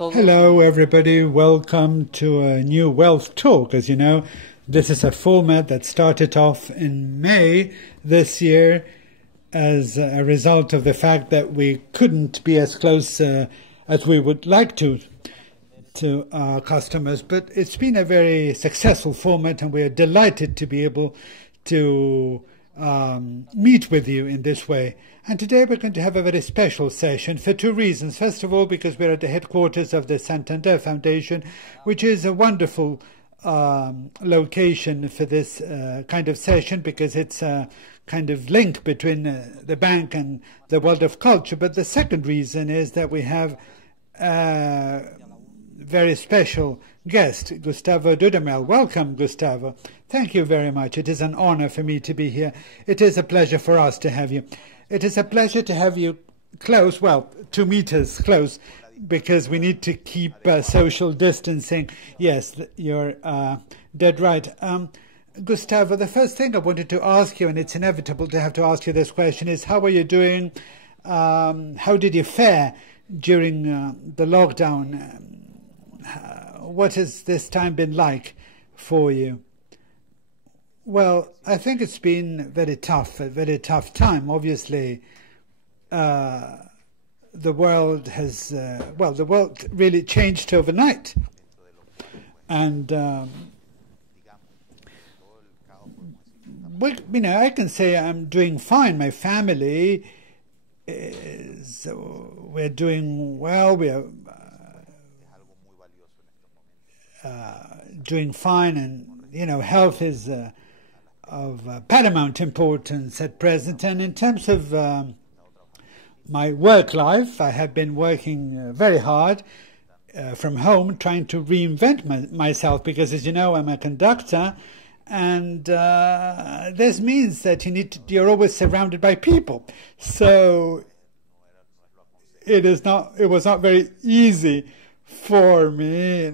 Hello, everybody. Welcome to a new Wealth Talk. As you know, this is a format that started off in May this year as a result of the fact that we couldn't be as close as we would like to our customers. But it's been a very successful format, and we are delighted to be able to meet with you in this way. And today we're going to have a very special session for two reasons. First of all, because we're at the headquarters of the Santander Foundation, which is a wonderful location for this kind of session, because it's a kind of link between the bank and the world of culture. But the second reason is that we have a very special guest, Gustavo Dudamel. Welcome, Gustavo. Thank you very much. It is an honor for me to be here. It is a pleasure for us to have you. It is a pleasure to have you close, well, 2 meters close, because we need to keep social distancing. Yes, you're dead right. Gustavo, the first thing I wanted to ask you, and it's inevitable to have to ask you this question, is how are you doing? How did you fare during the lockdown? What has this time been like for you? Well, I think it's been a very tough time. Obviously, the world has, the world really changed overnight. And, I can say I'm doing fine. My family we're doing well. We are doing fine, and, health is of paramount importance at present. And in terms of my work life, I have been working very hard from home, trying to reinvent myself, because, as you know, I'm a conductor, and this means that you're always surrounded by people. So it was not very easy for me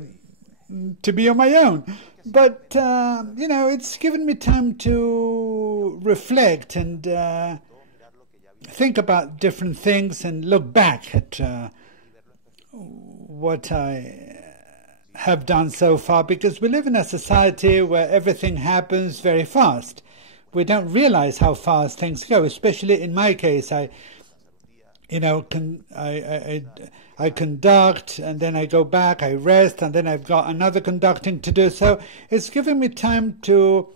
to be on my own. But, it's given me time to reflect and think about different things and look back at what I have done so far, because we live in a society where everything happens very fast. We don't realize how fast things go, especially in my case. I conduct, and then I go back, I rest, and then I've got another conducting to do. So it's giving me time to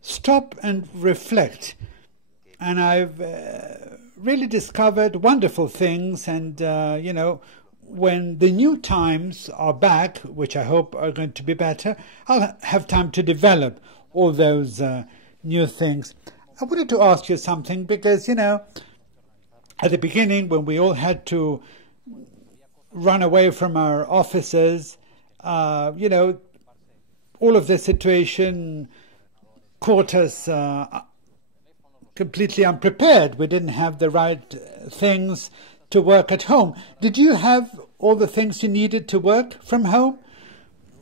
stop and reflect. And I've really discovered wonderful things. And, when the new times are back, which I hope are going to be better, I'll have time to develop all those new things. I wanted to ask you something, because, at the beginning, when we all had to run away from our offices, all of the situation caught us completely unprepared. We didn't have the right things to work at home. Did you have all the things you needed to work from home?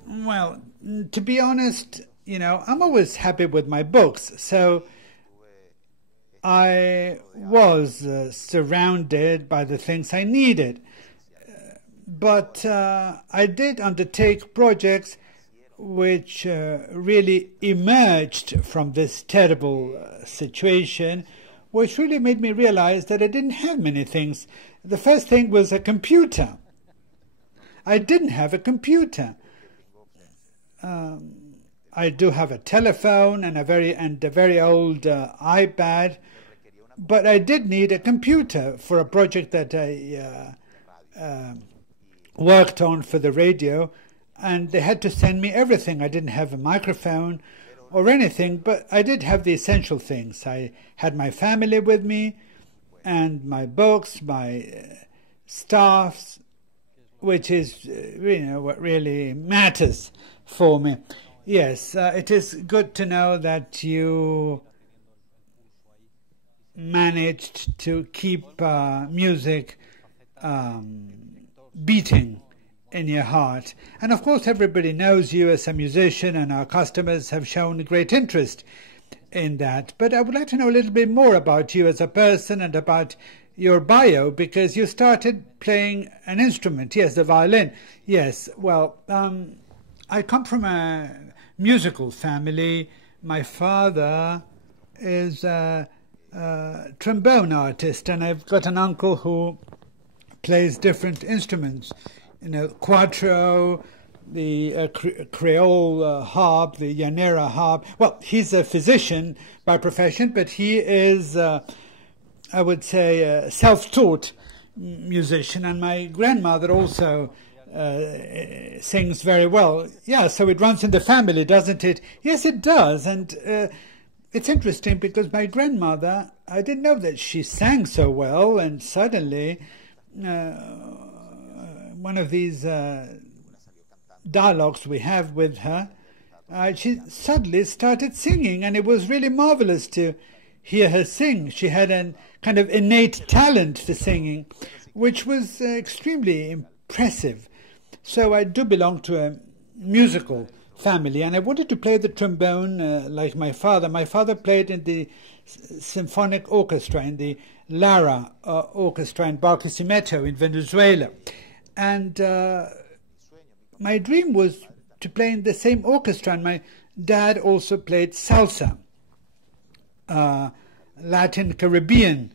Well, to be honest, I'm always happy with my books, so I was surrounded by the things I needed. But I did undertake projects which really emerged from this terrible situation, which really made me realize that I didn't have many things. The first thing was a computer. I didn't have a computer. I do have a telephone and a very old iPad, but I did need a computer for a project that I worked on for the radio, and they had to send me everything. I didn't have a microphone or anything, but I did have the essential things. I had my family with me, and my books, my staffs, which is, what really matters for me. Yes, it is good to know that you managed to keep music beating in your heart. And of course, everybody knows you as a musician, and our customers have shown great interest in that. But I would like to know a little bit more about you as a person and about your bio because you started playing an instrument. Yes, the violin. Yes, well, I come from a musical family. My father is a trombone artist, and I've got an uncle who plays different instruments, quattro, the Creole harp, the Llanera harp. Well, he's a physician by profession, but he is, I would say, a self-taught musician. And my grandmother also sings very well. Yeah, so it runs in the family, doesn't it? Yes, it does. And it's interesting because my grandmother, I didn't know that she sang so well, and suddenly one of these dialogues we have with her, she suddenly started singing, and it was really marvelous to hear her sing. She had a kind of innate talent for singing, which was extremely impressive. So I do belong to a musical family, and I wanted to play the trombone like my father. My father played in the symphonic orchestra, in the Lara orchestra in Barquisimeto in Venezuela. And my dream was to play in the same orchestra, and my dad also played salsa, Latin Caribbean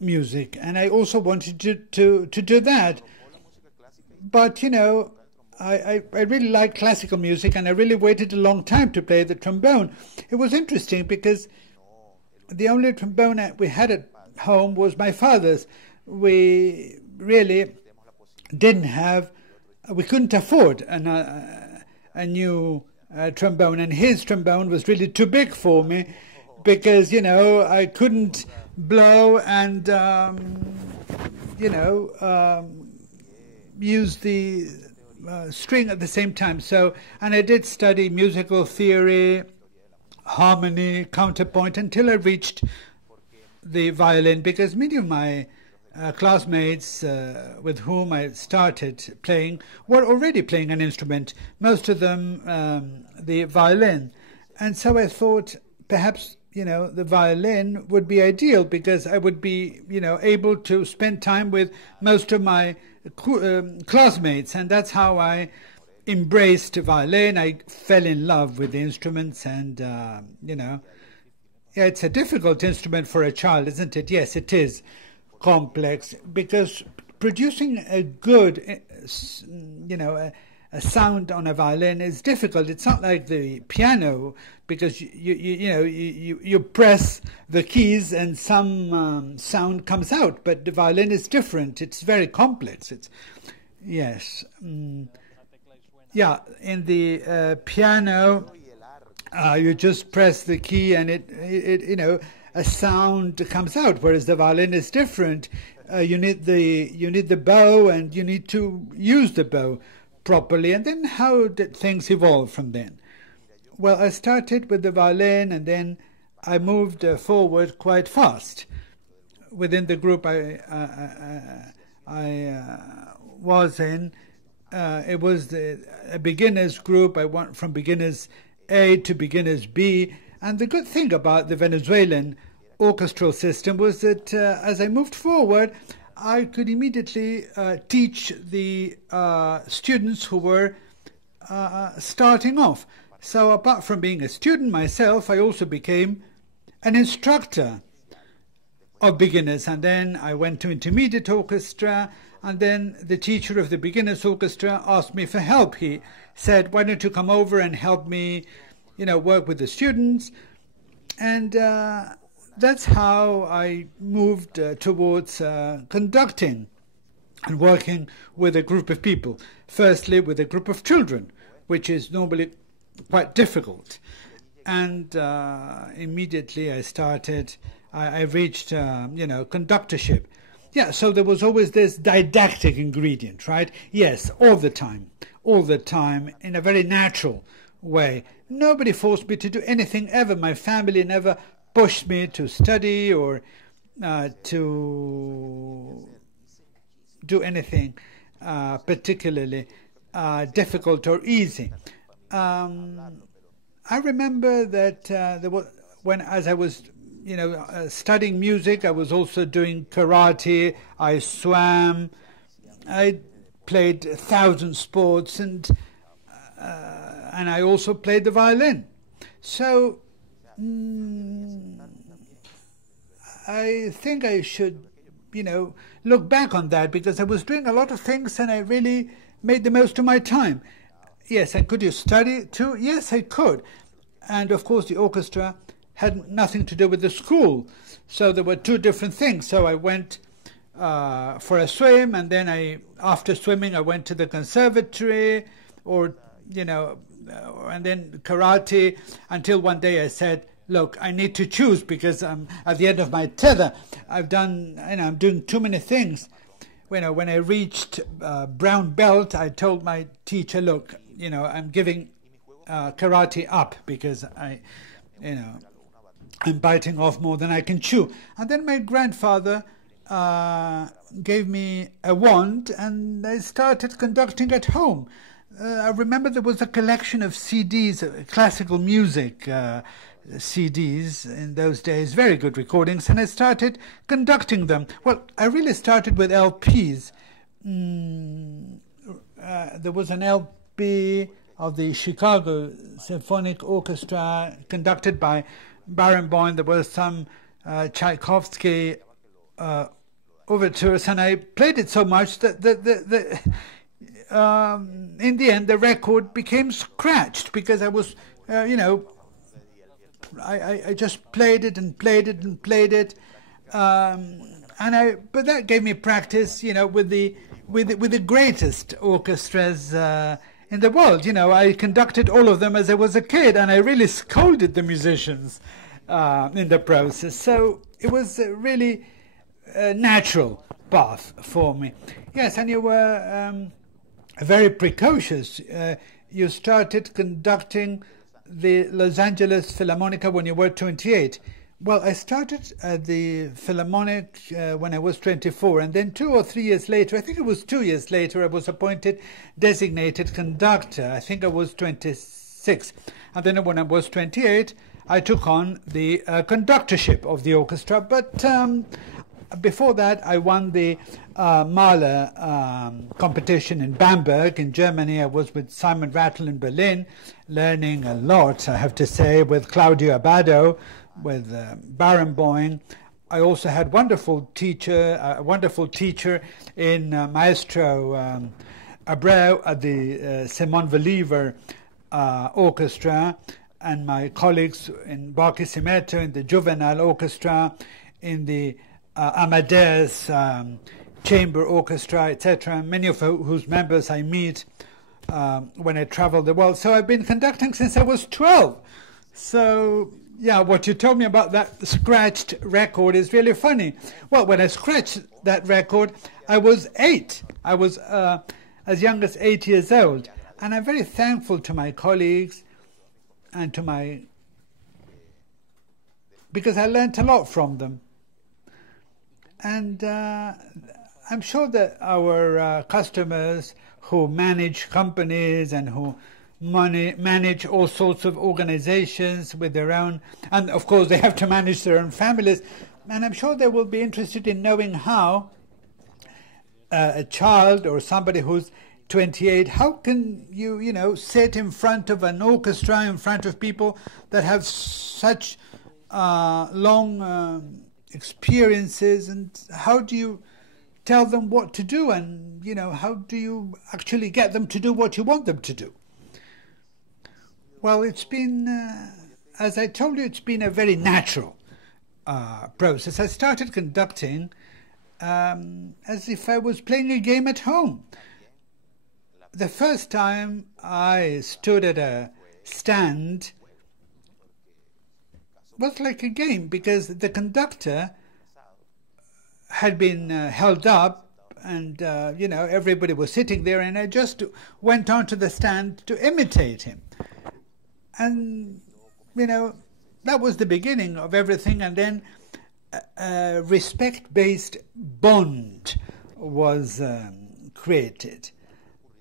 music, and I also wanted to do that. But, I really like classical music, and I really waited a long time to play the trombone. It was interesting because the only trombone we had at home was my father's. We really didn't have, we couldn't afford a new trombone, and his trombone was really too big for me because, I couldn't blow and, use the string at the same time. So, and I did study musical theory, harmony, counterpoint, until I reached the violin, because many of my classmates with whom I started playing were already playing an instrument, most of them the violin. And so I thought perhaps, the violin would be ideal because I would be, able to spend time with most of my classmates, and that's how I embraced violin. I fell in love with the instruments, and yeah, it's a difficult instrument for a child, isn't it? Yes, it is complex because producing a good, a sound on a violin is difficult. It's not like the piano, because you press the keys and some sound comes out. But the violin is different. It's very complex. Yes. Yeah, in the piano, you just press the key and it a sound comes out. Whereas the violin is different. You need the bow, and you need to use the bow properly. And then how did things evolve from then? Well, I started with the violin, and then I moved forward quite fast within the group I was in. It was a beginners group. I went from beginners A to beginners B. And the good thing about the Venezuelan orchestral system was that as I moved forward, I could immediately teach the students who were starting off. So apart from being a student myself, I also became an instructor of beginners. And then I went to intermediate orchestra, and then the teacher of the beginners orchestra asked me for help. He said, why don't you come over and help me, work with the students? And that's how I moved towards conducting and working with a group of people. Firstly, with a group of children, which is normally quite difficult. And immediately I reached, conductorship. Yeah, so there was always this didactic ingredient, right? Yes, all the time, in a very natural way. Nobody forced me to do anything ever. My family never pushed me to study or to do anything particularly difficult or easy. I remember that as I was studying music, I was also doing karate, I swam, I played 1,000 sports, and I also played the violin. So I think I should, look back on that, because I was doing a lot of things and I really made the most of my time. Yes, and could you study too? Yes, I could. And of course the orchestra had nothing to do with the school. So there were two different things. So I went for a swim, and then after swimming I went to the conservatory, and then karate, until one day I said, look, I need to choose, because I'm at the end of my tether. I'm doing too many things. When I reached brown belt, I told my teacher, look, I'm giving karate up, because I'm biting off more than I can chew. And then my grandfather gave me a wand, and I started conducting at home. I remember there was a collection of CDs, classical music CDs in those days, very good recordings, and I started conducting them. Well, I really started with LPs. There was an LP of the Chicago Symphonic Orchestra conducted by Barenboim. There was some Tchaikovsky overtures, and I played it so much that in the end the record became scratched, because I was, I just played it and played it and played it, but that gave me practice, with the greatest orchestras in the world. I conducted all of them as I was a kid, and I really scolded the musicians in the process. So it was a really natural path for me. Yes, and you were very precocious. You started conducting the Los Angeles Philharmonic when you were 28. Well, I started at the Philharmonic when I was 24, and then 2 or 3 years later, I think it was 2 years later, I was appointed designated conductor. I think I was 26. And then when I was 28, I took on the conductorship of the orchestra. But before that, I won the Mahler competition in Bamberg in Germany. I was with Simon Rattle in Berlin, learning a lot, I have to say, with Claudio Abbado, with Barenboim. I also had a wonderful teacher in Maestro Abreu at the Simon Bolivar Orchestra, and my colleagues in Barquisimeto in the Juvenile Orchestra, in the Amadeus Chamber Orchestra, etc., many of whose members I meet when I travel the world. So I've been conducting since I was 12. So, yeah, what you told me about that scratched record is really funny. Well, when I scratched that record, I was 8. I was as young as 8 years old. And I'm very thankful to my colleagues and to because I learned a lot from them. And I'm sure that our customers who manage companies and who manage all sorts of organizations with their own, and of course they have to manage their own families, and I'm sure they will be interested in knowing how a child or somebody who's 28, how can you sit in front of an orchestra, in front of people that have such long experiences, and how do you tell them what to do, and how do you actually get them to do what you want them to do? Well, it's been, as I told you, it's been a very natural process. I started conducting as if I was playing a game at home. The first time I stood at a stand was like a game, because the conductor had been held up, and everybody was sitting there, and I just went onto the stand to imitate him. And that was the beginning of everything. And then a respect-based bond was created,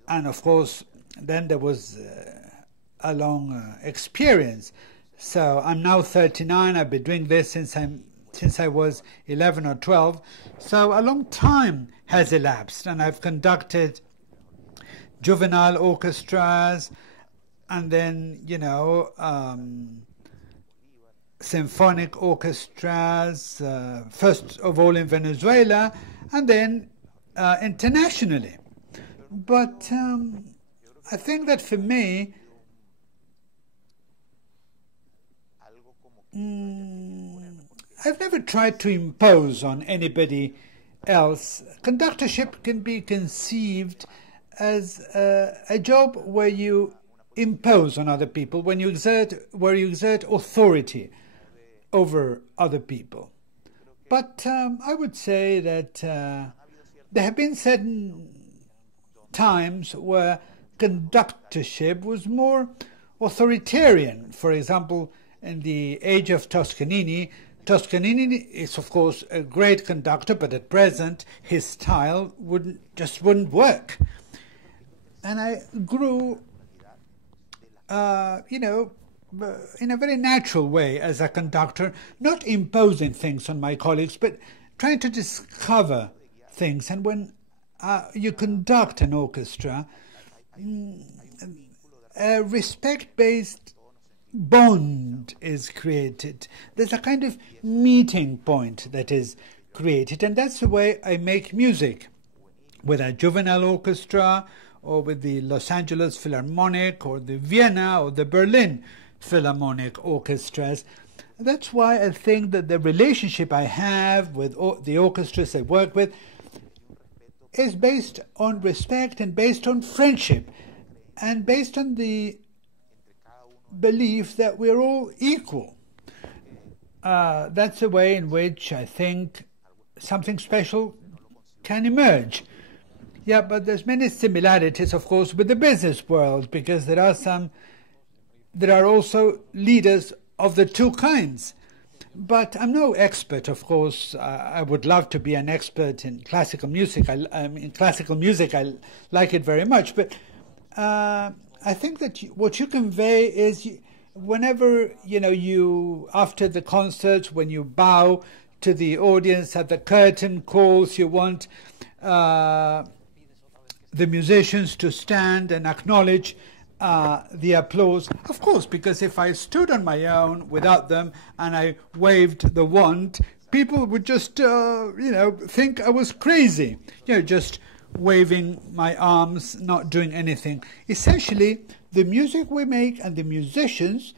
and of course then there was a long experience. So I'm now 39. I've been doing this since I was 11 or 12. So a long time has elapsed, and I've conducted juvenile orchestras, and then, symphonic orchestras, first of all in Venezuela, and then internationally. But I think that for me, I've never tried to impose on anybody else. Conductorship can be conceived as a job where you impose on other people, where you exert authority over other people. But I would say that there have been certain times where conductorship was more authoritarian. For example, in the age of Toscanini, Toscanini is, of course, a great conductor, but at present his style just wouldn't work. And I grew, in a very natural way as a conductor, not imposing things on my colleagues, but trying to discover things. And when you conduct an orchestra, a respect-based bond is created. There's a kind of meeting point that is created, and that's the way I make music, with a juvenile orchestra, or with the Los Angeles Philharmonic, or the Vienna, or the Berlin Philharmonic orchestras. That's why I think that the relationship I have with the orchestras I work with is based on respect and based on friendship and based on the belief that we're all equal. That's the way in which I think something special can emerge. Yeah, but there's many similarities, of course, with the business world, because there are also leaders of the two kinds. But I'm no expert, of course. I would love to be an expert in classical music. In classical music, I like it very much. But I think that what you convey is whenever, you, after the concert, when you bow to the audience at the curtain calls, you want the musicians to stand and acknowledge the applause. Of course, because if I stood on my own without them and I waved the wand, people would just, think I was crazy. Just waving my arms, not doing anything. Essentially, the music we make and the musicians,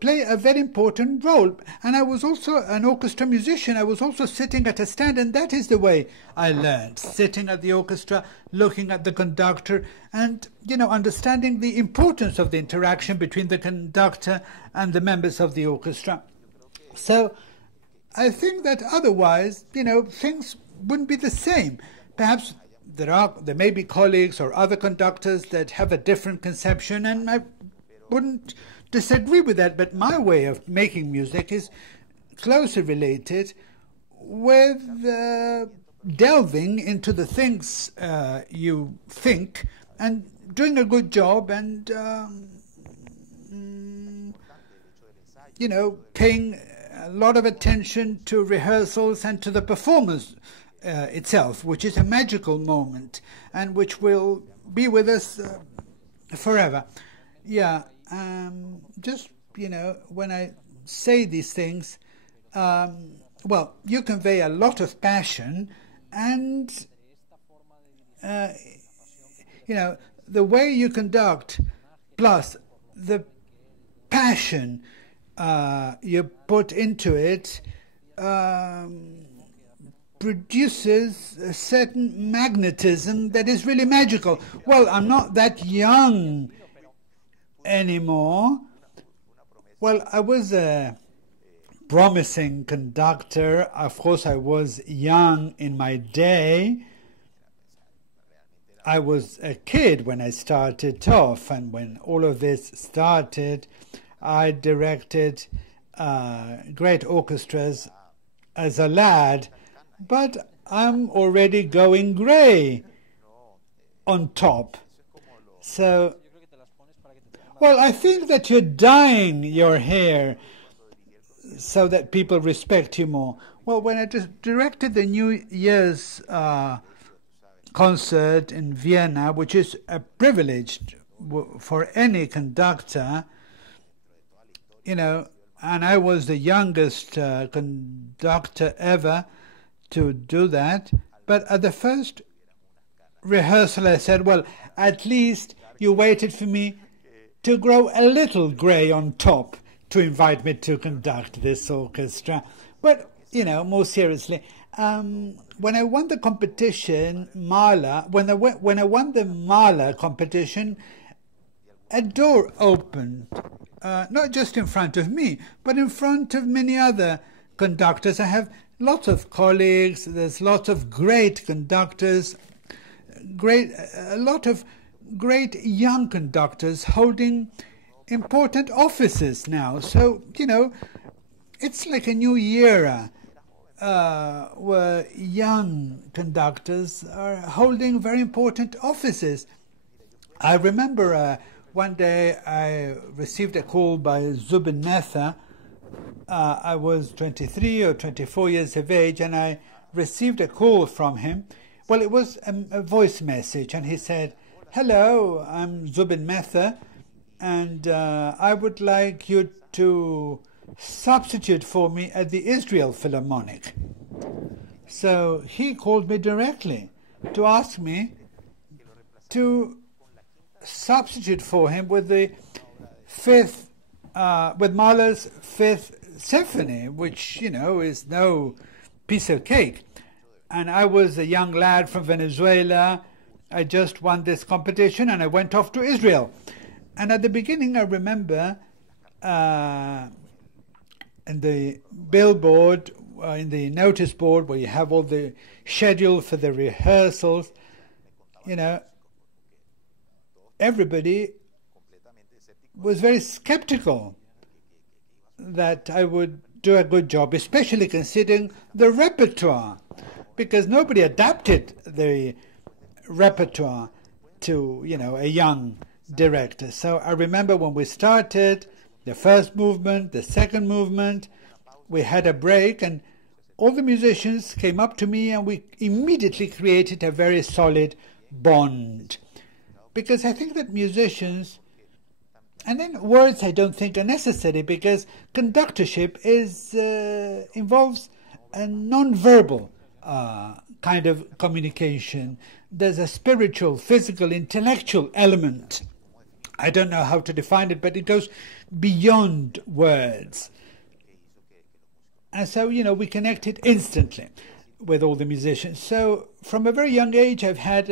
play a very important role. And I was also an orchestra musician. I was also sitting at a stand, and that is the way I learned, sitting at the orchestra, looking at the conductor, and, understanding the importance of the interaction between the conductor and the members of the orchestra. So I think that otherwise, things wouldn't be the same. Perhaps there may be colleagues or other conductors that have a different conception, and I wouldn't disagree with that, but my way of making music is closely related with delving into the things you think and doing a good job and, paying a lot of attention to rehearsals and to the performance itself, which is a magical moment and which will be with us forever. Yeah. Just, when I say these things, you convey a lot of passion and, the way you conduct plus the passion you put into it produces a certain magnetism that is really magical. Well, I'm not that young anymore. Well, I was a promising conductor. Of course, I was young in my day. I was a kid when I started off, and when all of this started, I directed great orchestras as a lad, but I'm already going grey on top. So Well, I think that you're dyeing your hair so that people respect you more. Well, when I just directed the New Year's concert in Vienna, which is a privilege for any conductor, you know, and I was the youngest conductor ever to do that. But at the first rehearsal, I said, well, at least you waited for me to grow a little gray on top to invite me to conduct this orchestra. But, you know, more seriously, when I won the competition, Mahler, when I won the Mahler competition, a door opened, not just in front of me, but in front of many other conductors. I have lots of colleagues, there's lots of great conductors, a lot of great young conductors holding important offices now. So, you know, it's like a new era where young conductors are holding very important offices. I remember one day I received a call by Zubin Mehta. I was 23 or 24 years of age, and I received a call from him. Well, it was a voice message, and he said, "Hello, I'm Zubin Mehta, and I would like you to substitute for me at the Israel Philharmonic." So he called me directly to ask me to substitute for him with the with Mahler's Fifth Symphony, which, you know, is no piece of cake. And I was a young lad from Venezuela. I just won this competition, and I went off to Israel. And at the beginning, I remember in the billboard, in the notice board, where you have all the schedule for the rehearsals, you know, everybody was very skeptical that I would do a good job, especially considering the repertoire, because nobody adapted the repertoire to, you know, a young director. So I remember when we started the first movement, the second movement, we had a break, and all the musicians came up to me, and we immediately created a very solid bond. Because I think that musicians, and then words I don't think are necessary, because conductorship is involves a non-verbal kind of communication. There's a spiritual, physical, intellectual element. I don't know how to define it, but it goes beyond words. And so, you know, we connected instantly with all the musicians. So from a very young age, I've had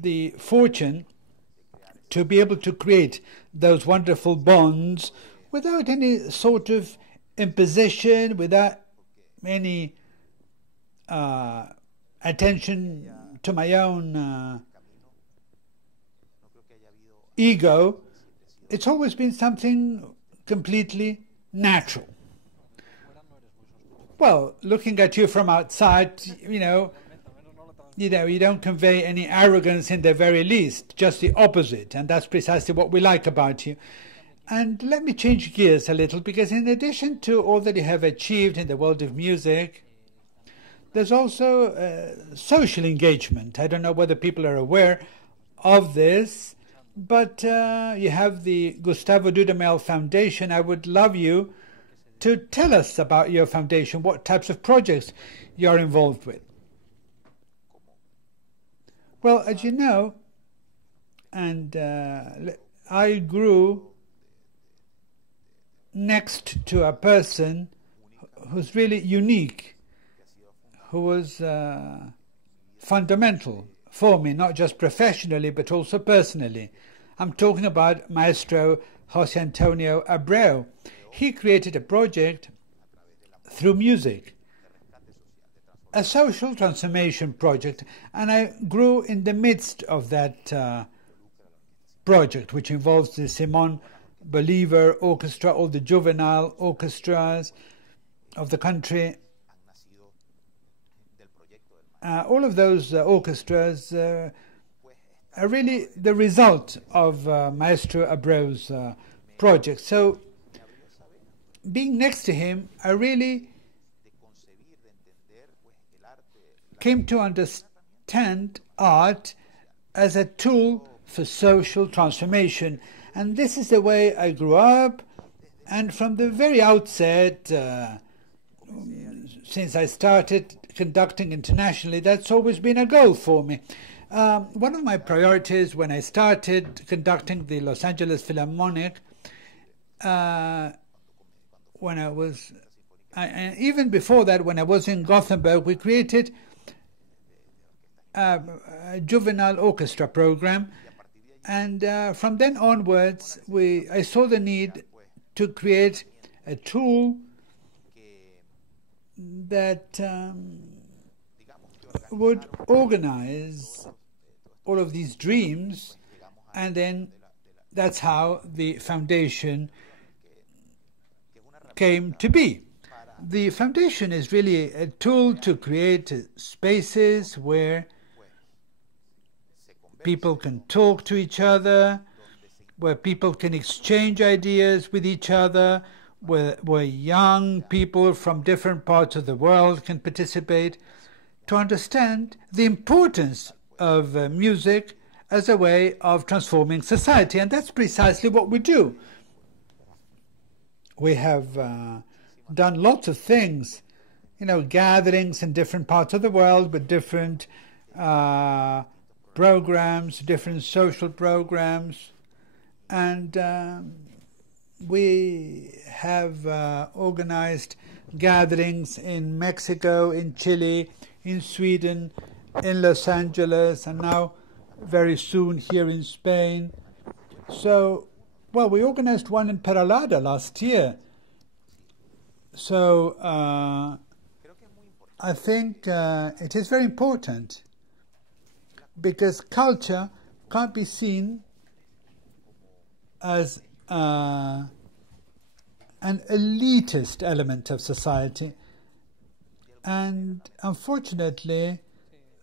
the fortune to be able to create those wonderful bonds without any sort of imposition, without any attention to my own ego. It's always been something completely natural. Well, looking at you from outside, you don't convey any arrogance in the very least, just the opposite, and that's precisely what we like about you. And let me change gears a little, because in addition to all that you have achieved in the world of music, there's also social engagement. I don't know whether people are aware of this, but you have the Gustavo Dudamel Foundation. I would love you to tell us about your foundation, what types of projects you're involved with. Well, as you know, and I grew next to a person who's really unique, who was fundamental for me, not just professionally, but also personally. I'm talking about Maestro José Antonio Abreu. He created a project through music, a social transformation project, and I grew in the midst of that project, which involves the Simón Bolívar Orchestra, all the juvenile orchestras of the country. All of those orchestras are really the result of Maestro Abreu's project. So being next to him, I really came to understand art as a tool for social transformation. And this is the way I grew up. And from the very outset, since I started conducting internationally, that's always been a goal for me. One of my priorities when I started conducting the Los Angeles Philharmonic, when I was, and even before that, when I was in Gothenburg, we created a juvenile orchestra program, and from then onwards, I saw the need to create a tool that would organize all of these dreams, and then that's how the foundation came to be. The foundation is really a tool to create spaces where people can talk to each other, where people can exchange ideas with each other, where young people from different parts of the world can participate, to understand the importance of music as a way of transforming society. And that's precisely what we do. We have done lots of things, gatherings in different parts of the world with different programs, different social programs, and we have organized gatherings in Mexico, in Chile, in Sweden, in Los Angeles, and now very soon here in Spain. So, well, we organized one in Peralada last year. So I think it is very important, because culture can't be seen as an elitist element of society. And unfortunately,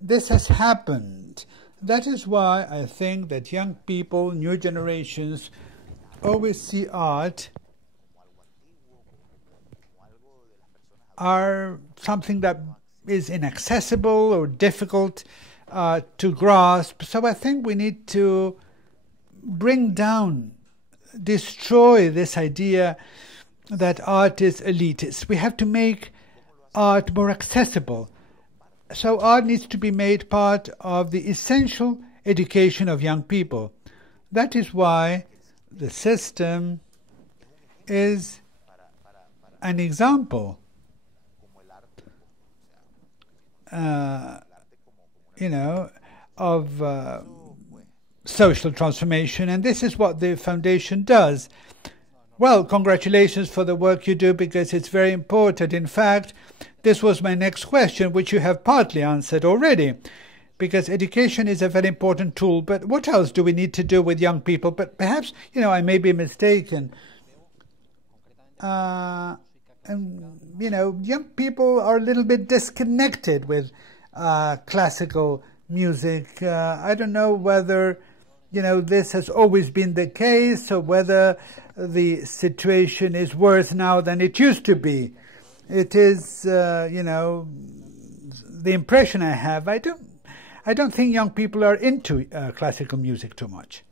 this has happened. That is why I think that young people, new generations, always see art are something that is inaccessible or difficult to grasp. So I think we need to bring down, destroy this idea that art is elitist. We have to make art more accessible. So art needs to be made part of the essential education of young people. That is why the system is an example, of social transformation, and this is what the foundation does. Well, congratulations for the work you do, because it's very important. In fact, this was my next question, which you have partly answered already, because education is a very important tool. But what else do we need to do with young people? But perhaps, I may be mistaken. And, young people are a little bit disconnected with classical music. I don't know whether, this has always been the case, or whether the situation is worse now than it used to be. It is, the impression I have. I don't think young people are into classical music too much.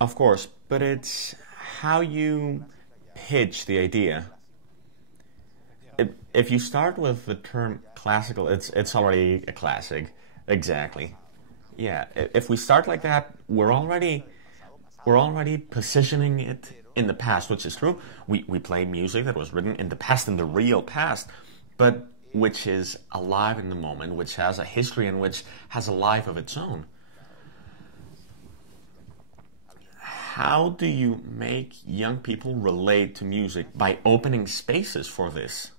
Of course, but it's how you pitch the idea. If you start with the term classical, it's already a classic. Exactly. Yeah. If we start like that, we're already positioning it in the past, which is true. We play music that was written in the past, in the real past, but which is alive in the moment, which has a history and which has a life of its own. How do you make young people relate to music? By opening spaces for this,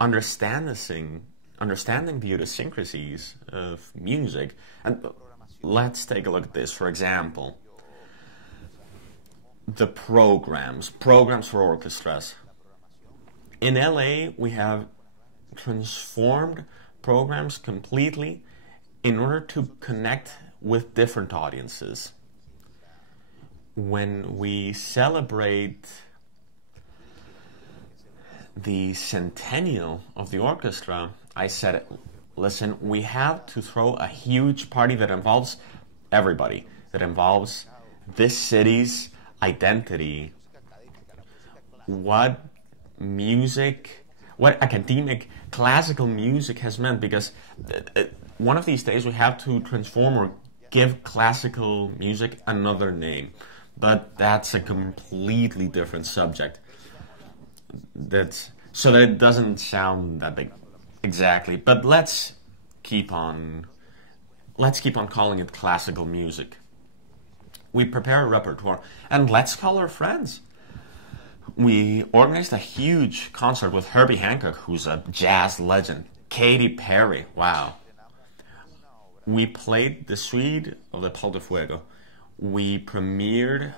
understanding the idiosyncrasies of music. And let's take a look at this. For example, the programs for orchestras. In LA, we have transformed programs completely in order to connect with different audiences. When we celebrate the centennial of the orchestra, I said, listen, we have to throw a huge party that involves everybody, that involves this city's identity, what music, what academic classical music has meant, because one of these days we have to transform or give classical music another name. But that's a completely different subject. So that it doesn't sound that big. Exactly. But let's keep on calling it classical music. We prepare a repertoire, and let's call our friends. We organized a huge concert with Herbie Hancock, who's a jazz legend. Katy Perry, wow. We played the Suite of the Paul de Fuego. We premiered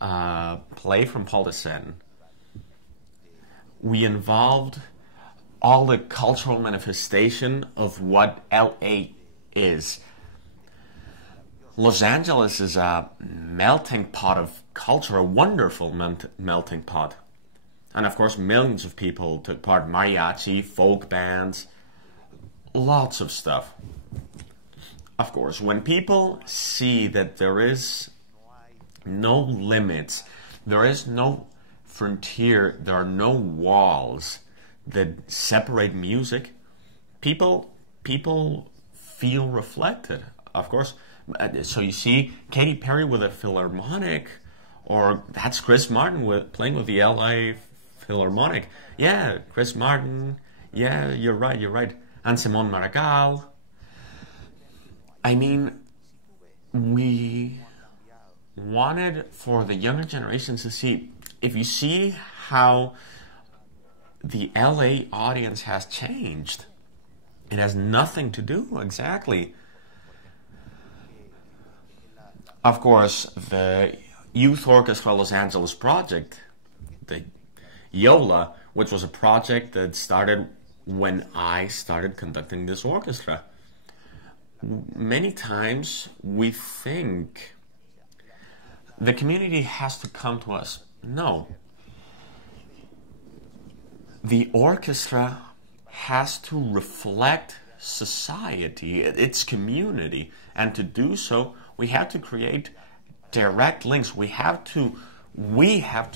a play from Paul de Seine. We involved all the cultural manifestation of what LA is. Los Angeles is a melting pot of culture, a wonderful melting pot. And of course, millions of people took part. Mariachi, folk bands, lots of stuff. Of course, when people see that there is no limits, there is no frontier, there are no walls that separate music, people feel reflected, of course. So you see Katy Perry with a Philharmonic, or that's Chris Martin playing with the LA Philharmonic. Yeah, Chris Martin, yeah, you're right. And Simon Maragall. I mean, we wanted for the younger generations to see, if you see how the LA audience has changed, it has nothing to do exactly. Of course, the Youth Orchestra Los Angeles project, the YOLA, which was a project that started when I started conducting this orchestra. Many times we think the community has to come to us. No. The orchestra has to reflect society, its community, and to do so, we have to create direct links. We have to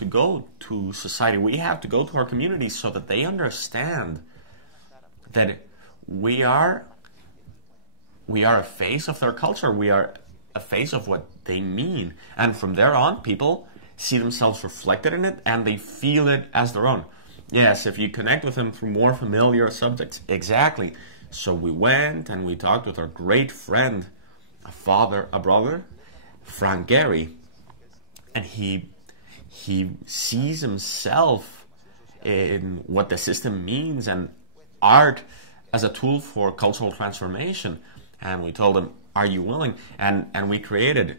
go to society. We have to go to our community so that they understand that we are a face of their culture. We are a face of what they mean. And from there on, people see themselves reflected in it and they feel it as their own. Yes, if you connect with them through more familiar subjects. Exactly. So we went and we talked with our great friend, a brother, Frank Gehry. And he sees himself in what the system means and art as a tool for cultural transformation. And we told him, are you willing? And we created,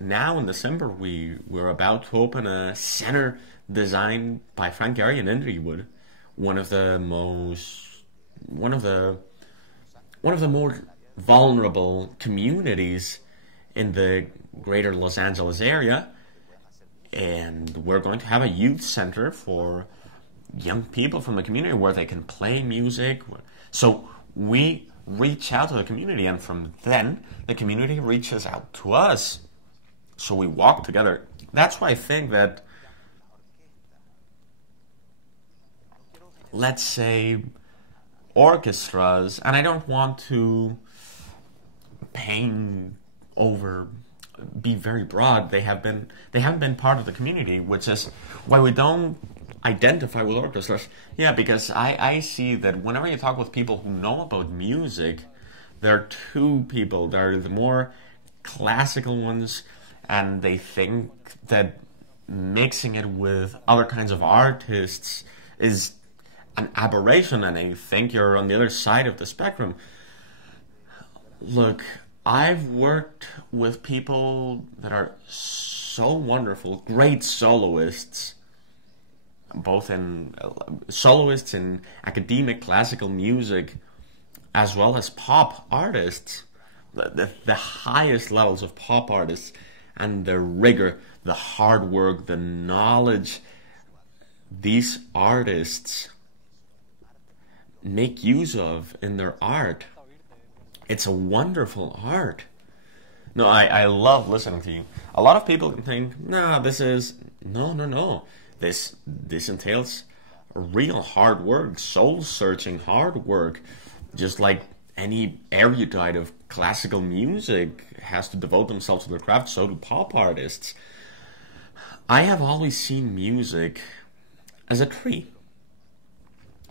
now in December, we're about to open a center designed by Frank Gehry in Inglewood, one of the more vulnerable communities in the greater Los Angeles area. And we're going to have a youth center for young people from the community where they can play music. So we reach out to the community, and from then the community reaches out to us. So we walk together. That's why I think that, let's say, orchestras, and I don't want to be very broad. They haven't been part of the community, which is why we don't identify with orchestras. Yeah, because I see that whenever you talk with people who know about music, there are two people. There are the more classical ones, and they think that mixing it with other kinds of artists is an aberration, and they think you're on the other side of the spectrum. Look, I've worked with people that are so wonderful, great soloists, both in soloists in academic classical music, as well as pop artists. the highest levels of pop artists, and the rigor, the hard work, the knowledge these artists make use of in their art. It's a wonderful art. No, I love listening to you. A lot of people can think, nah, this is... No. This entails real hard work, soul-searching hard work. Just like any erudite of classical music has to devote themselves to their craft, so do pop artists. I have always seen music as a tree.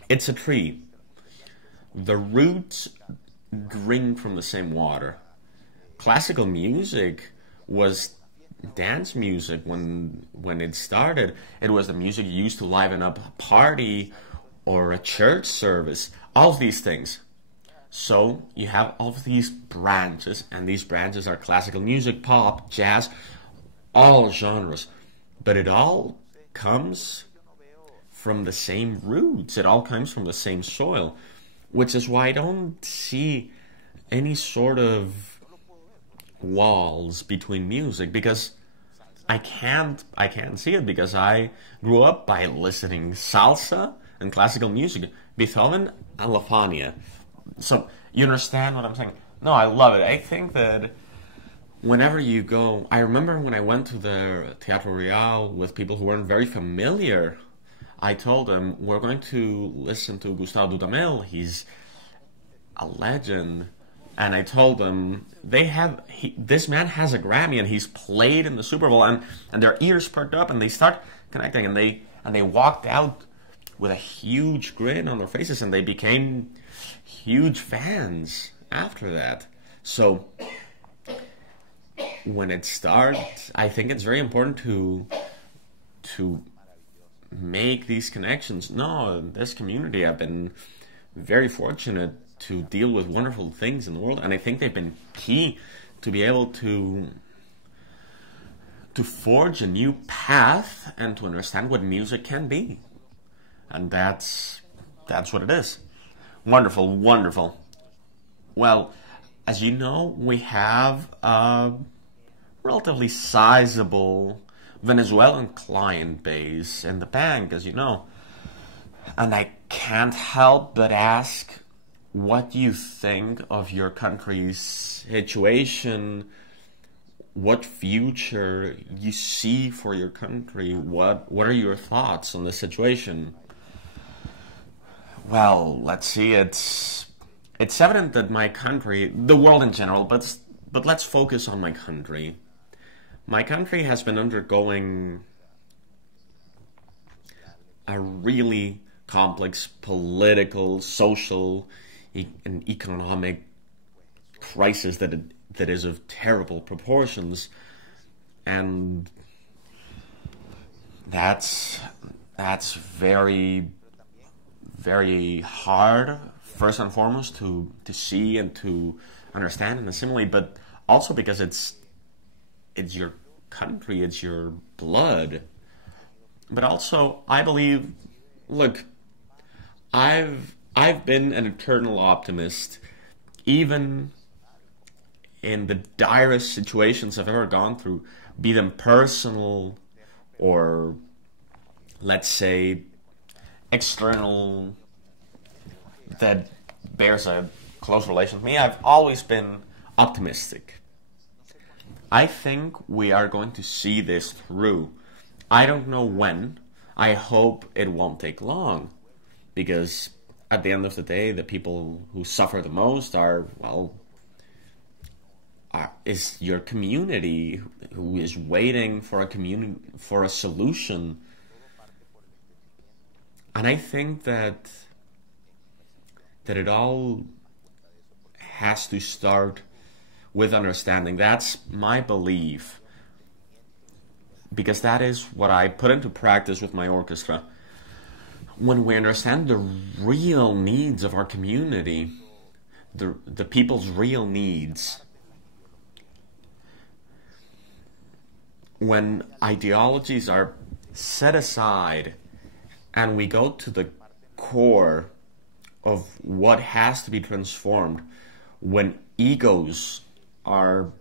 It's a tree. The roots drink from the same water. Classical music was dance music when it started. It was the music used to liven up a party or a church service. All of these things. So you have all of these branches, and these branches are classical music, pop, jazz, all genres. But it all comes from the same roots. It all comes from the same soil, which is why I don't see any sort of walls between music, because I can't see it, because I grew up by listening salsa and classical music, Beethoven and La Fania. So you understand what I'm saying? No, I love it. I think that whenever you go, I remember when I went to the Teatro Real with people who weren't very familiar, I told them, we're going to listen to Gustavo Dudamel. He's a legend. And I told them, this man has a Grammy and he's played in the Super Bowl, and their ears perked up and they start connecting, and they walked out with a huge grin on their faces, and they became huge fans after that. So when it starts, I think it's very important to make these connections. No, this community, I've been very fortunate to deal with wonderful things in the world, and I think they've been key to be able to forge a new path and to understand what music can be. And that's what it is. Wonderful, wonderful. Well, as you know, we have a relatively sizable Venezuelan client base in the bank, as you know. And I can't help but ask what you think of your country's situation, what future you see for your country, what are your thoughts on the situation? Well, let's see, it's evident that my country, the world in general, but let's focus on my country. My country has been undergoing a really complex political, social, and economic crisis that is of terrible proportions, and that's very, very hard, first and foremost, to see and to understand and assimilate, but also because it's your country, it's your blood. But also, I believe, look, I've been an eternal optimist, even in the direst situations I've ever gone through, be them personal or, let's say, external, that bears a close relation to me. I've always been optimistic. I think we are going to see this through. I don't know when. I hope it won't take long, because at the end of the day, the people who suffer the most is your community, who is waiting for a solution. And I think that it all has to start with understanding. That's my belief, because that is what I put into practice with my orchestra. When we understand the real needs of our community, the people's real needs, when ideologies are set aside and we go to the core of what has to be transformed, when egos are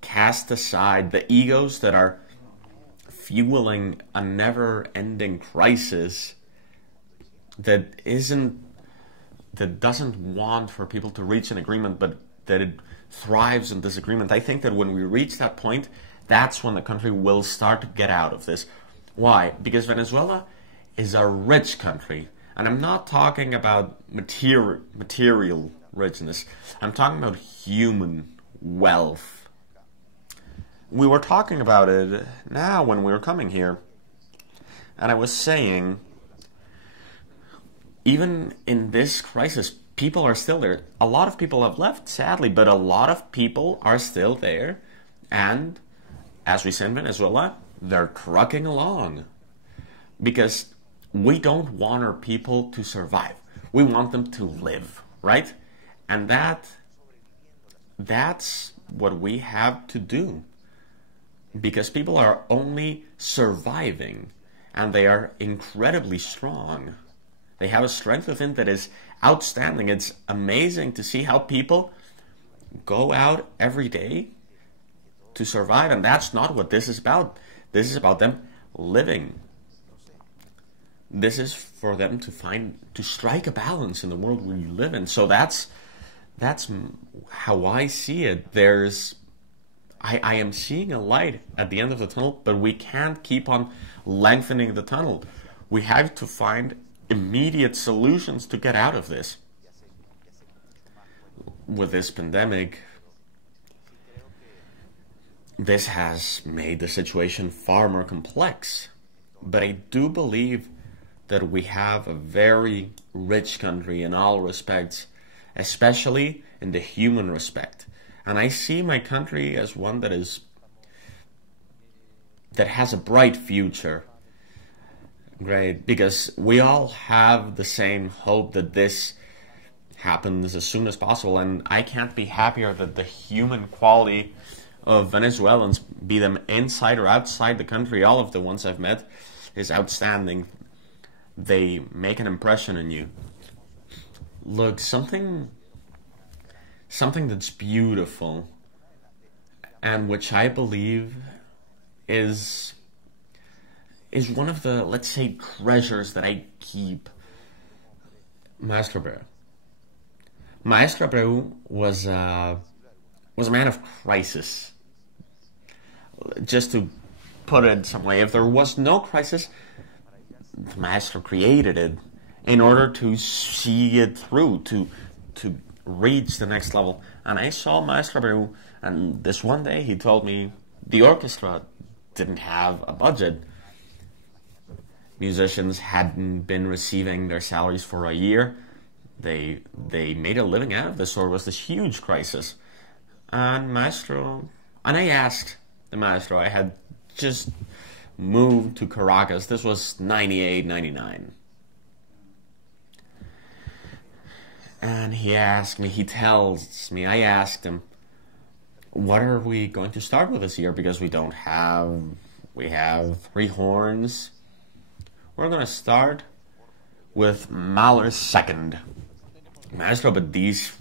cast aside, the egos that are fueling a never-ending crisis that doesn't want for people to reach an agreement, but that it thrives in disagreement. I think that when we reach that point, that's when the country will start to get out of this. Why? Because Venezuela is a rich country. And I'm not talking about material richness. I'm talking about human wealth. We were talking about it now when we were coming here. And I was saying, even in this crisis, people are still there. A lot of people have left, sadly, but a lot of people are still there. And, as we say in Venezuela, they're trucking along. Because we don't want our people to survive. We want them to live, right? And that's what we have to do. Because people are only surviving, and they are incredibly strong. They have a strength within that is outstanding. It's amazing to see how people go out every day to survive, and that's not what this is about. This is about them living. This is for them to strike a balance in the world we live in. So that's how I see it. I am seeing a light at the end of the tunnel, but we can't keep on lengthening the tunnel. We have to find immediate solutions to get out of this. With this pandemic, this has made the situation far more complex. But I do believe that we have a very rich country in all respects, especially in the human respect. And I see my country as one that has a bright future. Great, because we all have the same hope that this happens as soon as possible, and I can't be happier that the human quality of Venezuelans, be them inside or outside the country, all of the ones I've met, is outstanding. They make an impression on you. Look, something that's beautiful, and which I believe is one of the, let's say, treasures that I keep. Maestro Abreu. Maestro Abreu was a man of crisis. Just to put it some way, if there was no crisis, the Maestro created it in order to see it through, to reach the next level. And I saw Maestro Abreu, and this one day he told me the orchestra didn't have a budget. Musicians hadn't been receiving their salaries for a year. They made a living out of this, or it was this huge crisis. And I asked the Maestro, I had just moved to Caracas. This was 98, 99. And he asked me, I asked him, what are we going to start with this year? Because we have 3 horns. We're going to start with Mahler's Second. Maestro, but these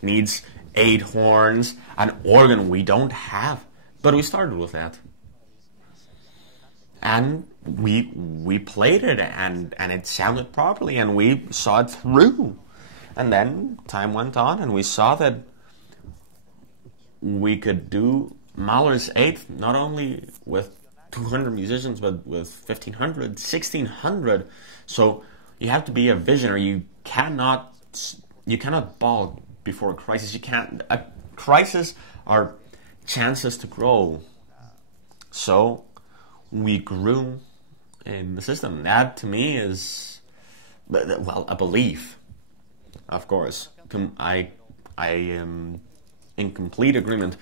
needs 8 horns, an organ we don't have. But we started with that. And we played it, and it sounded properly, and we saw it through. And then time went on, and we saw that we could do Mahler's Eighth not only with 200 musicians, but with 1,500, 1,600. So you have to be a visionary. You cannot balk before a crisis. A crisis are chances to grow. So we grew in the system. That to me is, well, a belief. Of course, I am in complete agreement.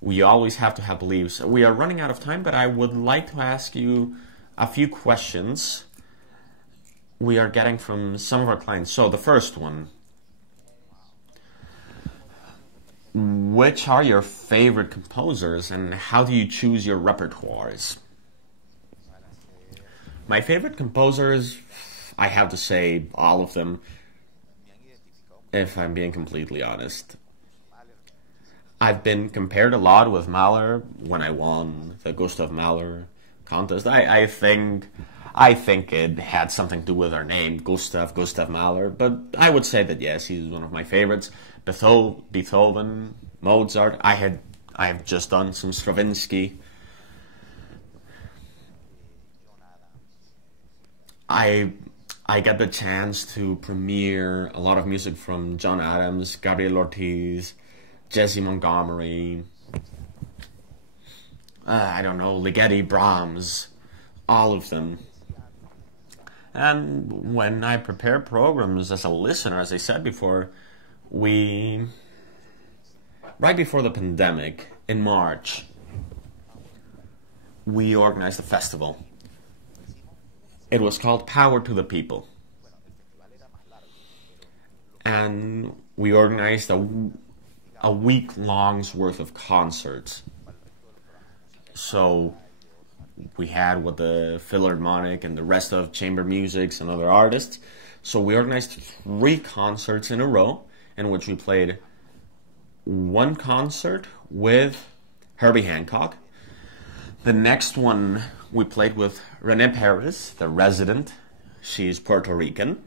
We always have to have beliefs. We are running out of time, but I would like to ask you a few questions we are getting from some of our clients. So the first one, which are your favorite composers, and how do you choose your repertoires? My favorite composers, I have to say all of them, if I'm being completely honest. I've been compared a lot with Mahler when I won the Gustav Mahler contest. I think it had something to do with our name, Gustav Mahler, but I would say that yes, he's one of my favorites. Beethoven, Mozart. I have just done some Stravinsky. I got the chance to premiere a lot of music from John Adams, Gabriel Ortiz, Jesse Montgomery, I don't know, Ligeti, Brahms, all of them. And when I prepare programs as a listener, as I said before, right before the pandemic, in March, we organized a festival. It was called Power to the People. And we organized a week-long's worth of concerts. So we had with the Philharmonic and the rest of chamber musics and other artists. So we organized 3 concerts in a row in which we played one concert with Herbie Hancock. The next one we played with Renee Perez, the resident. She's Puerto Rican.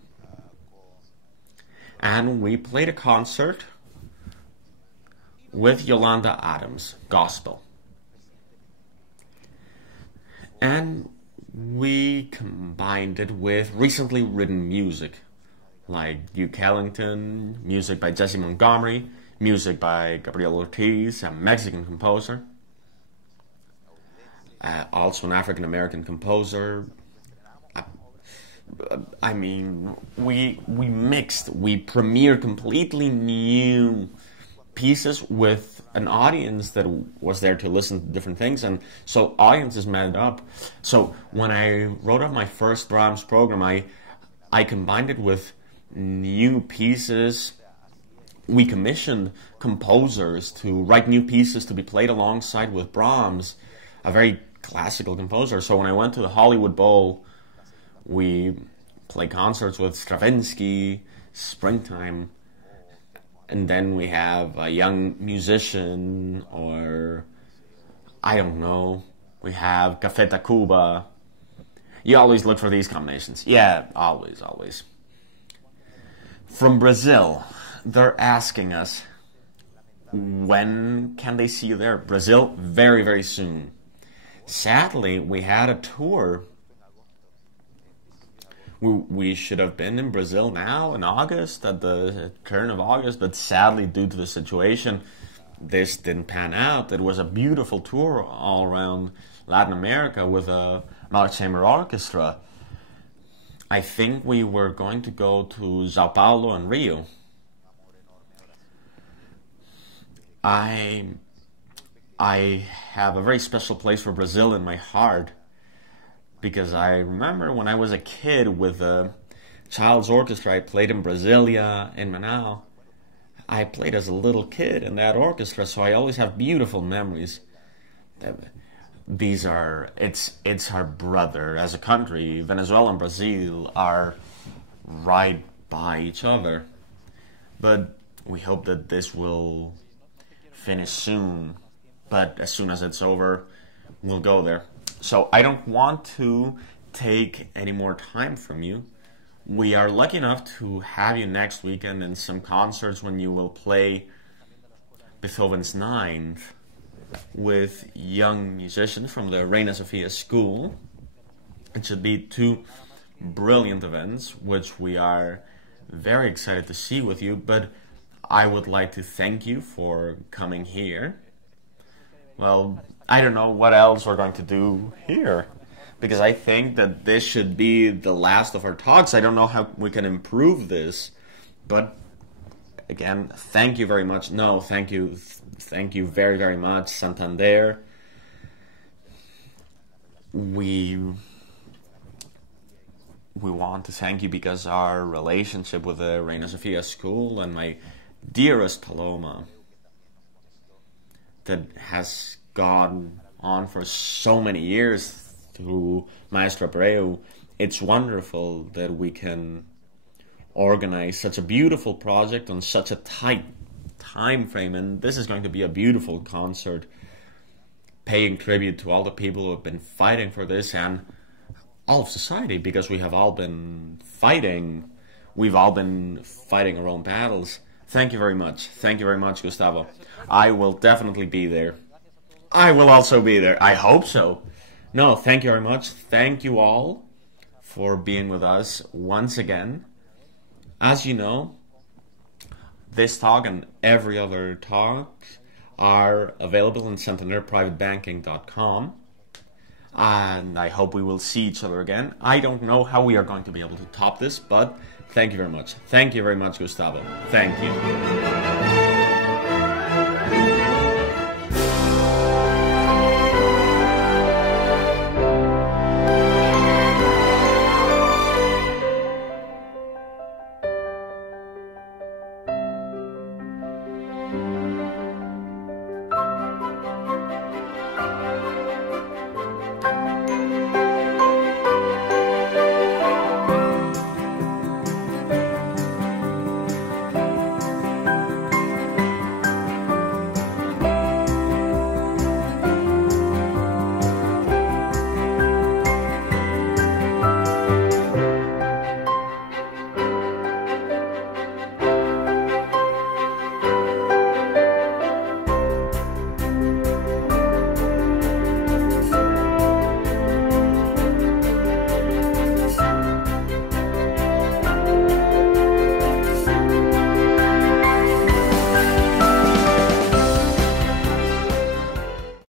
And we played a concert with Yolanda Adams, gospel. And we combined it with recently written music, like Duke Ellington, music by Jesse Montgomery, music by Gabriel Ortiz, a Mexican composer, also an African-American composer. I mean, we premiered completely new pieces with an audience that was there to listen to different things, and so audiences met up. So when I wrote up my first Brahms program, I combined it with new pieces. We commissioned composers to write new pieces to be played alongside with Brahms, a very classical composer. So when I went to the Hollywood Bowl, we played concerts with Stravinsky, Springtime, and then we have a young musician, or I don't know, we have Café Tacuba. You always look for these combinations. Yeah, always. From Brazil, they're asking us, when can they see you there? Brazil, very, very soon. Sadly, we had a tour. We should have been in Brazil now in August, at the turn of August, but sadly, due to the situation, this didn't pan out. It was a beautiful tour all around Latin America with a Mahler Chamber Orchestra. I think we were going to go to Sao Paulo and Rio. I have a very special place for Brazil in my heart, because I remember when I was a kid with a child's orchestra, I played in Brasilia, in Manaus. I played as a little kid in that orchestra, so I always have beautiful memories. It's our brother. As a country, Venezuela and Brazil are right by each other. But we hope that this will finish soon. But as soon as it's over, we'll go there. So I don't want to take any more time from you. We are lucky enough to have you next weekend in some concerts when you will play Beethoven's Ninth with young musicians from the Reina Sofia School. It should be 2 brilliant events, which we are very excited to see with you. But I would like to thank you for coming here. Well, I don't know what else we're going to do here, because I think that this should be the last of our talks. I don't know how we can improve this, but again, thank you very much. No, thank you very, very much, Santander. We want to thank you because our relationship with the Reina Sofia School and my dearest Paloma, that has gone on for so many years through Maestro Abreu. It's wonderful that we can organize such a beautiful project on such a tight time frame, and this is going to be a beautiful concert, paying tribute to all the people who have been fighting for this and all of society, because we have all been fighting. We've all been fighting our own battles. Thank you very much. Thank you very much, Gustavo. I will definitely be there. I will also be there. I hope so. No, thank you very much. Thank you all for being with us once again. As you know, this talk and every other talk are available in santanderprivatebanking.com. And I hope we will see each other again. I don't know how we are going to be able to top this, but thank you very much. Thank you very much, Gustavo. Thank you.